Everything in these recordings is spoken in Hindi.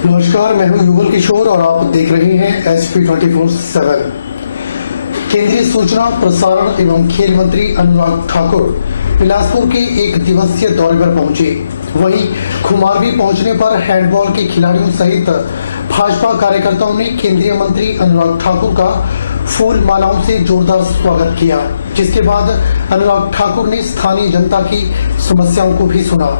नमस्कार, मैं हूं युगल किशोर और आप देख रहे हैं SP24/7। केंद्रीय सूचना प्रसारण एवं खेल मंत्री अनुराग ठाकुर बिलासपुर के एक दिवसीय दौरे पर पहुंचे। वहीं खुमारवी पहुंचने पर हैंडबॉल के खिलाड़ियों सहित भाजपा कार्यकर्ताओं ने केंद्रीय मंत्री अनुराग ठाकुर का फूल मालाओं से जोरदार स्वागत किया, जिसके बाद अनुराग ठाकुर ने स्थानीय जनता की समस्याओं को भी सुना।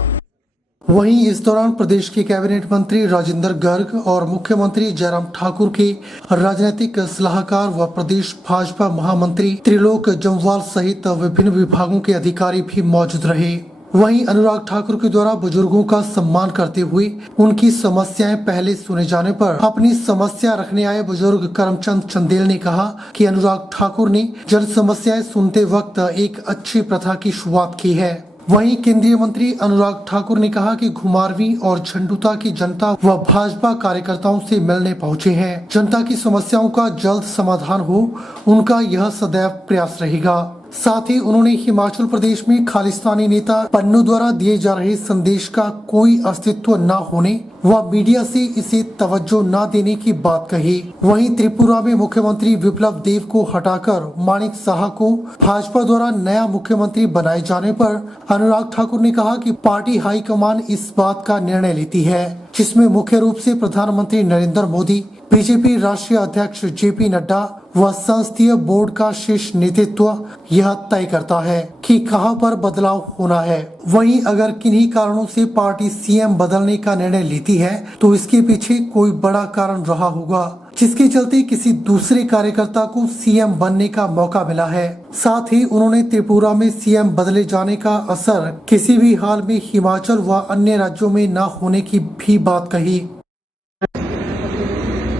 वहीं इस दौरान प्रदेश के कैबिनेट मंत्री राजेंद्र गर्ग और मुख्यमंत्री जयराम ठाकुर के राजनीतिक सलाहकार व प्रदेश भाजपा महामंत्री त्रिलोक जम्वाल सहित विभिन्न विभागों के अधिकारी भी मौजूद रहे। वहीं अनुराग ठाकुर के द्वारा बुजुर्गों का सम्मान करते हुए उनकी समस्याएं पहले सुने जाने पर अपनी समस्या रखने आए बुजुर्ग करमचंद चंदेल ने कहा कि अनुराग ठाकुर ने जन समस्याएं सुनते वक्त एक अच्छी प्रथा की शुरुआत की है। वहीं केंद्रीय मंत्री अनुराग ठाकुर ने कहा कि घुमारवी और झंडुता की जनता व भाजपा कार्यकर्ताओं से मिलने पहुंचे हैं। जनता की समस्याओं का जल्द समाधान हो, उनका यह सदैव प्रयास रहेगा। साथ ही उन्होंने हिमाचल प्रदेश में खालिस्तानी नेता पन्नू द्वारा दिए जा रहे संदेश का कोई अस्तित्व न होने व मीडिया से इसे तवज्जो न देने की बात कही। वहीं त्रिपुरा में मुख्यमंत्री विप्लव देव को हटाकर माणिक साहा को भाजपा द्वारा नया मुख्यमंत्री बनाए जाने पर अनुराग ठाकुर ने कहा कि पार्टी हाईकमान इस बात का निर्णय लेती है, जिसमें मुख्य रूप से प्रधानमंत्री नरेंद्र मोदी, बीजेपी राष्ट्रीय अध्यक्ष JP नड्डा व संसदीय बोर्ड का शीर्ष नेतृत्व यह तय करता है कि कहां पर बदलाव होना है। वहीं अगर किन्हीं कारणों से पार्टी CM बदलने का निर्णय लेती है तो इसके पीछे कोई बड़ा कारण रहा होगा, जिसके चलते किसी दूसरे कार्यकर्ता को CM बनने का मौका मिला है। साथ ही उन्होंने त्रिपुरा में CM बदले जाने का असर किसी भी हाल में हिमाचल व अन्य राज्यों में न होने की भी बात कही।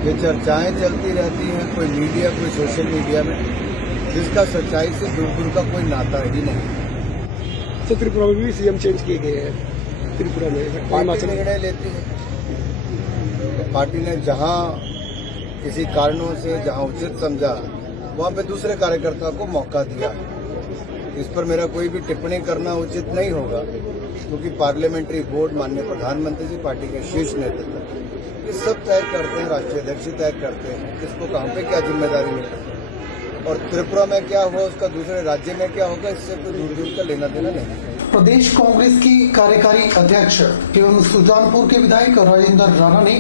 ये चर्चाएं चलती रहती हैं, कोई मीडिया, कोई सोशल मीडिया में, जिसका सच्चाई से दूर दूर का कोई नाता ही नहीं। तो त्रिपुरा में भी CM चेंज किए गए हैं। त्रिपुरा में पार्टी निर्णय लेती है, तो पार्टी ने जहां किसी कारणों से जहां उचित समझा वहां पे दूसरे कार्यकर्ता को मौका दिया। इस पर मेरा कोई भी टिप्पणी करना उचित नहीं होगा, क्योंकि पार्लियामेंट्री बोर्ड, माननीय प्रधानमंत्री जी, पार्टी के शीर्ष नेतृत्व ये सब तय करते हैं, राष्ट्रीय अध्यक्ष तय करते हैं किसको कहां पे क्या जिम्मेदारी मिलती है। और त्रिपुरा में क्या हुआ, उसका दूसरे राज्य में क्या होगा, इससे कोई दूर दूर का लेना देना नहीं। प्रदेश कांग्रेस की कार्यकारी अध्यक्ष एवं सुजानपुर के विधायक राजेंद्र राणा ने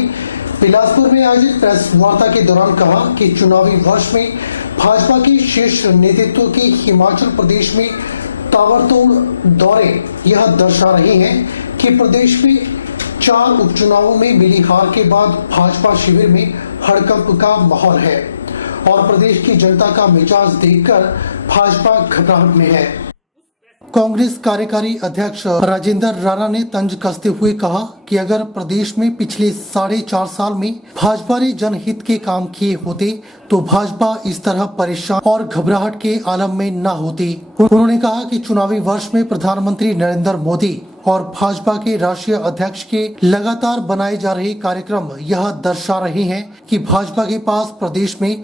बिलासपुर में आयोजित प्रेस वार्ता के दौरान कहा कि चुनावी वर्ष में भाजपा के शीर्ष नेतृत्व के हिमाचल प्रदेश में ताबड़तोड़ दौरे यह दर्शा रहे हैं कि प्रदेश में 4 उपचुनावों में मिली हार के बाद भाजपा शिविर में हड़कंप का माहौल है और प्रदेश की जनता का मिजाज देखकर भाजपा घबराहट में है। कांग्रेस कार्यकारी अध्यक्ष राजेंद्र राणा ने तंज कसते हुए कहा कि अगर प्रदेश में पिछले 4.5 साल में भाजपा ने जनहित के काम किए होते तो भाजपा इस तरह परेशान और घबराहट के आलम में न होती। उन्होंने कहा कि चुनावी वर्ष में प्रधानमंत्री नरेंद्र मोदी और भाजपा के राष्ट्रीय अध्यक्ष के लगातार बनाए जा रहे कार्यक्रम यह दर्शा रहे हैं कि भाजपा के पास प्रदेश में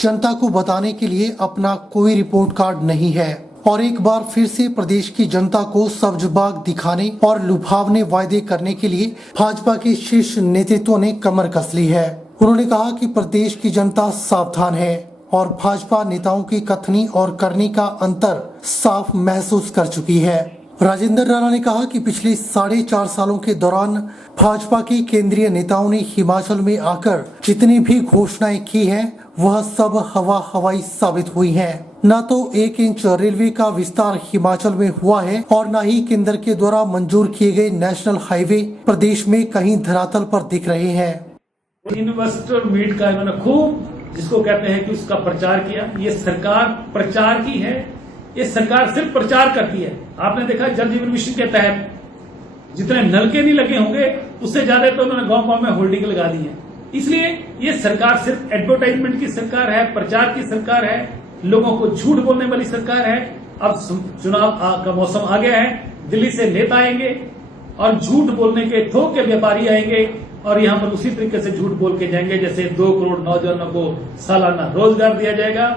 जनता को बताने के लिए अपना कोई रिपोर्ट कार्ड नहीं है और एक बार फिर से प्रदेश की जनता को सब्ज बाग दिखाने और लुभावने वायदे करने के लिए भाजपा के शीर्ष नेतृत्व ने कमर कस ली है। उन्होंने कहा कि प्रदेश की जनता सावधान है और भाजपा नेताओं की कथनी और करनी का अंतर साफ महसूस कर चुकी है। राजेंद्र राणा ने कहा कि पिछले 4.5 सालों के दौरान भाजपा के केंद्रीय नेताओं ने हिमाचल में आकर जितनी भी घोषणाएं की हैं वह सब हवाई साबित हुई हैं। न तो 1 इंच रेलवे का विस्तार हिमाचल में हुआ है और न ही केंद्र के द्वारा मंजूर किए गए नेशनल हाईवे प्रदेश में कहीं धरातल पर दिख रहे हैं। इन्वेस्टर मीट का इन्होंने खूब, जिसको कहते हैं कि उसका प्रचार किया। ये सरकार प्रचार की है, ये सरकार सिर्फ प्रचार करती है। आपने देखा जल जीवन मिशन के तहत जितने नलके नहीं लगे होंगे उससे ज्यादा तो उन्होंने गांव-गांव में होल्डिंग लगा दी है। इसलिए ये सरकार सिर्फ एडवर्टाइजमेंट की सरकार है, प्रचार की सरकार है, लोगों को झूठ बोलने वाली सरकार है। अब चुनाव का मौसम आ गया है, दिल्ली से नेता आएंगे और झूठ बोलने के थोक के व्यापारी आएंगे और यहां पर उसी तरीके से झूठ बोल के जाएंगे जैसे 2 करोड़ नौजवानों को सालाना रोजगार दिया जाएगा।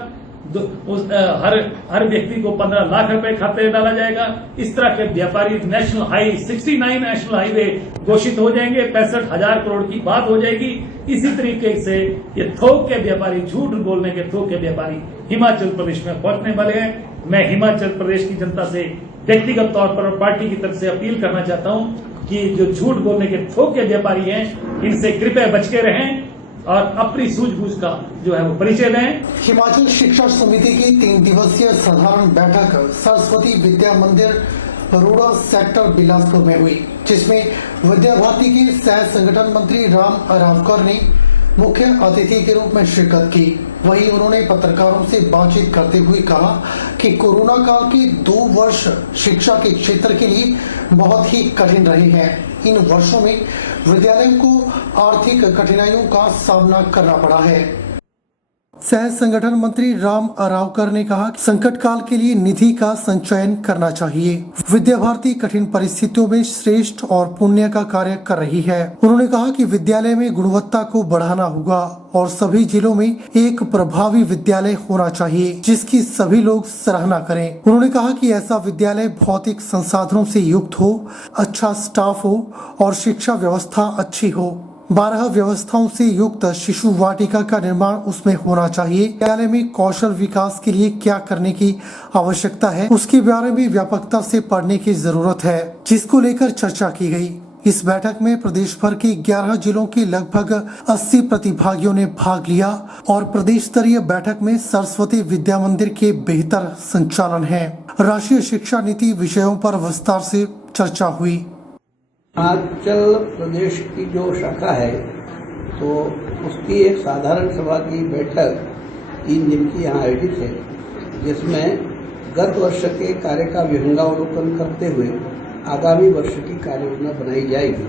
हर व्यक्ति को 15 लाख रुपए खाते में डाला जाएगा। इस तरह के व्यापारी नेशनल हाई 69 नेशनल हाईवे घोषित हो जाएंगे, 65,000 करोड़ की बात हो जाएगी। इसी तरीके से ये थोक के व्यापारी, झूठ बोलने के थोक के व्यापारी हिमाचल प्रदेश में पहुंचने वाले हैं। मैं हिमाचल प्रदेश की जनता से व्यक्तिगत तौर पर और पार्टी की तरफ से अपील करना चाहता हूं कि जो झूठ बोलने के थोक के व्यापारी हैं, इनसे कृपया बच के रहें और अपनी सूझबूझ का जो है वो परिचय दें। हिमाचल शिक्षा समिति की 3 दिवसीय साधारण बैठक सरस्वती विद्या मंदिर रोड़ा सेक्टर बिलासपुर में हुई, जिसमें विद्या भारती के सह संगठन मंत्री राम अरावकर ने मुख्य अतिथि के रूप में शिरकत की। वहीं उन्होंने पत्रकारों से बातचीत करते हुए कहा कि कोरोना काल के 2 वर्ष शिक्षा के क्षेत्र के लिए बहुत ही कठिन रहे हैं। इन वर्षों में विद्यालयों को आर्थिक कठिनाइयों का सामना करना पड़ा है। सह संगठन मंत्री राम अरावकर ने कहा कि संकट काल के लिए निधि का संचयन करना चाहिए। विद्या भारती कठिन परिस्थितियों में श्रेष्ठ और पुण्य का कार्य कर रही है। उन्होंने कहा कि विद्यालय में गुणवत्ता को बढ़ाना होगा और सभी जिलों में एक प्रभावी विद्यालय होना चाहिए जिसकी सभी लोग सराहना करें। उन्होंने कहा कि ऐसा विद्यालय भौतिक संसाधनों से युक्त हो, अच्छा स्टाफ हो और शिक्षा व्यवस्था अच्छी हो। 12 व्यवस्थाओं से युक्त शिशु वाटिका का निर्माण उसमें होना चाहिए। विद्यालय में कौशल विकास के लिए क्या करने की आवश्यकता है, उसके बारे में व्यापकता से पढ़ने की जरूरत है, जिसको लेकर चर्चा की गई। इस बैठक में प्रदेश भर के 11 जिलों के लगभग 80 प्रतिभागियों ने भाग लिया और प्रदेश स्तरीय बैठक में सरस्वती विद्या मंदिर के बेहतर संचालन है, राष्ट्रीय शिक्षा नीति विषयों पर विस्तार से चर्चा हुई। हिमाचल प्रदेश की जो शाखा है तो उसकी एक साधारण सभा की बैठक 3 दिन की यहाँ आयोजित है, जिसमें गत वर्ष के कार्य का विहंगावलोकन करते हुए आगामी वर्ष की कार्य योजना बनाई जाएगी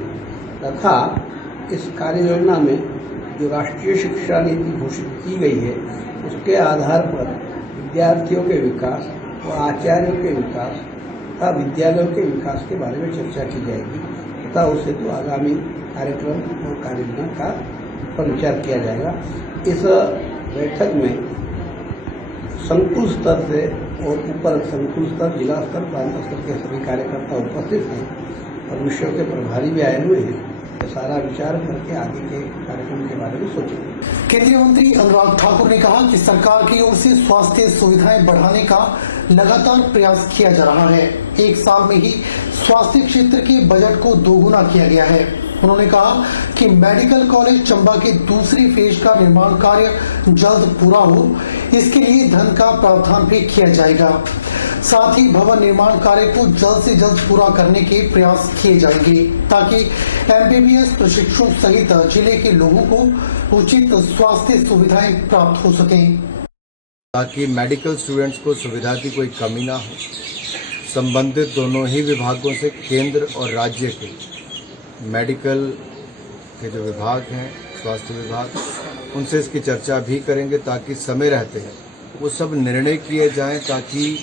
तथा इस कार्य योजना में जो राष्ट्रीय शिक्षा नीति घोषित की गई है उसके आधार पर विद्यार्थियों के विकास व आचार्यों के विकास तथा विद्यालयों के विकास के बारे में चर्चा की जाएगी तथा उससे तो आगामी कार्यक्रम और कार्ययोजना का पर विचार किया जाएगा। इस बैठक में संकुल स्तर से और ऊपर संकुल स्तर, जिला स्तर, प्रांत स्तर के सभी कार्यकर्ता उपस्थित हैं और विषयों के प्रभारी भी आए हुए हैं। सारा विचार करके आगे के कार्यक्रम के बारे में सोचेंगे। केंद्रीय मंत्री अनुराग ठाकुर ने कहा कि सरकार की ओर से स्वास्थ्य सुविधाएं बढ़ाने का लगातार प्रयास किया जा रहा है। 1 साल में ही स्वास्थ्य क्षेत्र के बजट को दोगुना किया गया है। उन्होंने कहा कि मेडिकल कॉलेज चंबा के दूसरी फेज का निर्माण कार्य जल्द पूरा हो, इसके लिए धन का प्रावधान भी किया जाएगा। साथ ही भवन निर्माण कार्य को जल्द से जल्द पूरा करने के प्रयास किए जाएंगे ताकि MBBS प्रशिक्षु सहित जिले के लोगों को उचित स्वास्थ्य सुविधाएं प्राप्त हो सकें, ताकि मेडिकल स्टूडेंट्स को सुविधा की कोई कमी ना हो। संबंधित दोनों ही विभागों से केंद्र और राज्य के मेडिकल के जो विभाग हैं, स्वास्थ्य विभाग, उनसे इसकी चर्चा भी करेंगे ताकि समय रहते हैं वो सब निर्णय किए जाएं, ताकि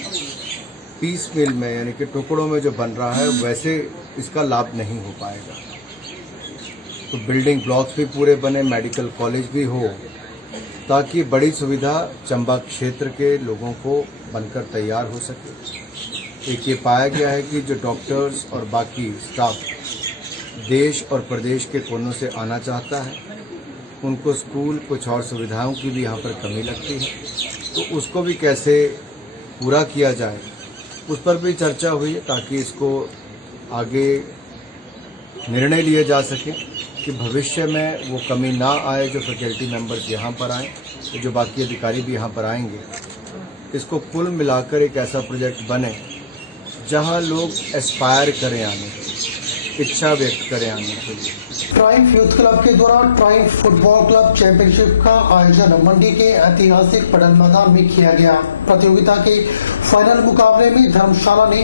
पीस मिल में यानी कि टुकड़ों में जो बन रहा है वैसे इसका लाभ नहीं हो पाएगा। तो बिल्डिंग ब्लॉक्स भी पूरे बने, मेडिकल कॉलेज भी हो, ताकि बड़ी सुविधा चंबा क्षेत्र के लोगों को बनकर तैयार हो सके। एक ये पाया गया है कि जो डॉक्टर्स और बाकी स्टाफ देश और प्रदेश के कोनों से आना चाहता है, उनको स्कूल, कुछ और सुविधाओं की भी यहाँ पर कमी लगती है, तो उसको भी कैसे पूरा किया जाए उस पर भी चर्चा हुई है, ताकि इसको आगे निर्णय लिए जा सके कि भविष्य में वो कमी ना आए। जो फैकल्टी मेंबर्स यहाँ पर आएँ, तो जो बाकी अधिकारी भी यहाँ पर आएंगे, इसको कुल मिलाकर एक ऐसा प्रोजेक्ट बने जहाँ लोग एस्पायर करें आने के लिए, इच्छा व्यक्त करें आने के लिए। ट्राइम्फ यूथ क्लब के द्वारा ट्राइम्फ फुटबॉल क्लब चैंपियनशिप का आयोजन मंडी के ऐतिहासिक पडल मैदान में किया गया। प्रतियोगिता के फाइनल मुकाबले में धर्मशाला ने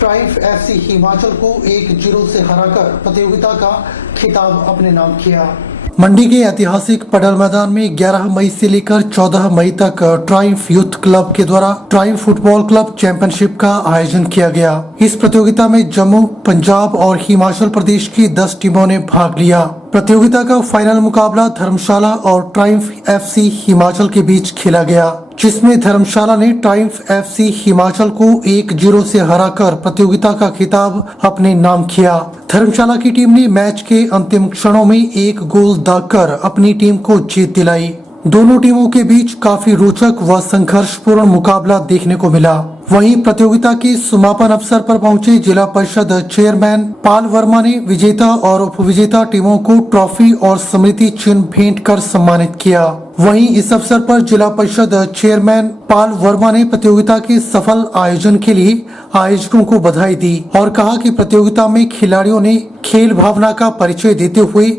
ट्राइम्फ FC हिमाचल को 1-0 से हराकर प्रतियोगिता का खिताब अपने नाम किया। मंडी के ऐतिहासिक पडल मैदान में 11 मई से लेकर 14 मई तक ट्राइम्फ यूथ क्लब के द्वारा ट्राइम्फ फुटबॉल क्लब चैंपियनशिप का आयोजन किया गया। इस प्रतियोगिता में जम्मू, पंजाब और हिमाचल प्रदेश की 10 टीमों ने भाग लिया। प्रतियोगिता का फाइनल मुकाबला धर्मशाला और ट्राइम्फ एफसी हिमाचल के बीच खेला गया, जिसमें धर्मशाला ने ट्राइम्फ एफसी हिमाचल को 1-0 से हराकर प्रतियोगिता का खिताब अपने नाम किया। धर्मशाला की टीम ने मैच के अंतिम क्षणों में एक गोल दागकर अपनी टीम को जीत दिलाई। दोनों टीमों के बीच काफी रोचक व संघर्षपूर्ण मुकाबला देखने को मिला। वहीं प्रतियोगिता के समापन अवसर पर पहुंचे जिला परिषद चेयरमैन पाल वर्मा ने विजेता और उपविजेता टीमों को ट्रॉफी और स्मृति चिन्ह भेंट कर सम्मानित किया। वहीं इस अवसर पर जिला परिषद चेयरमैन पाल वर्मा ने प्रतियोगिता के सफल आयोजन के लिए आयोजकों को बधाई दी और कहा कि प्रतियोगिता में खिलाड़ियों ने खेल भावना का परिचय देते हुए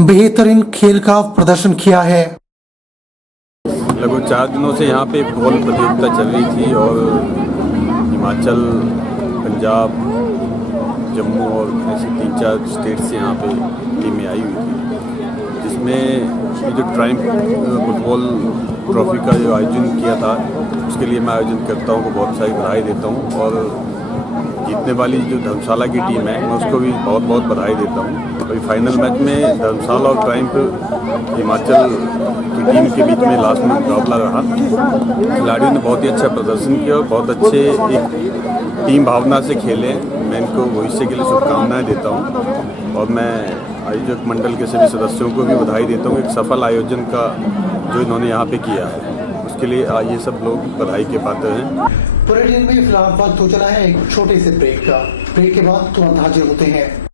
बेहतरीन खेल का प्रदर्शन किया है। लगभग 4 दिनों से यहाँ पे फुटबॉल प्रतियोगिता चल रही थी और हिमाचल, पंजाब, जम्मू और ऐसे 3-4 स्टेट से यहाँ पे टीमें आई हुई थी, जिसमें ये जो ट्राइम्फ फुटबॉल ट्रॉफी का जो आयोजन किया था उसके लिए मैं आयोजन करता हूँ को बहुत सारी बधाई देता हूँ और जीतने वाली जो धर्मशाला की टीम है मैं उसको भी बहुत बहुत बधाई देता हूँ। अभी फाइनल मैच में धर्मशाला और ट्राइम्फ हिमाचल की टीम के बीच में लास्ट में मुकाबला रहा। खिलाड़ियों ने बहुत ही अच्छा प्रदर्शन किया और बहुत अच्छे एक टीम भावना से खेले। मैं इनको भविष्य के लिए शुभकामनाएं देता हूं और मैं आयोजक मंडल के सभी सदस्यों को भी बधाई देता हूं एक सफल आयोजन का जो इन्होंने यहाँ पे किया है, उसके लिए ये सब लोग बधाई के पात्र हैं। बुलेटिन में फिलहाल वक्त हो चला है एक छोटे से ब्रेक का। ब्रेक के बाद तुरंत हाजिर होते हैं।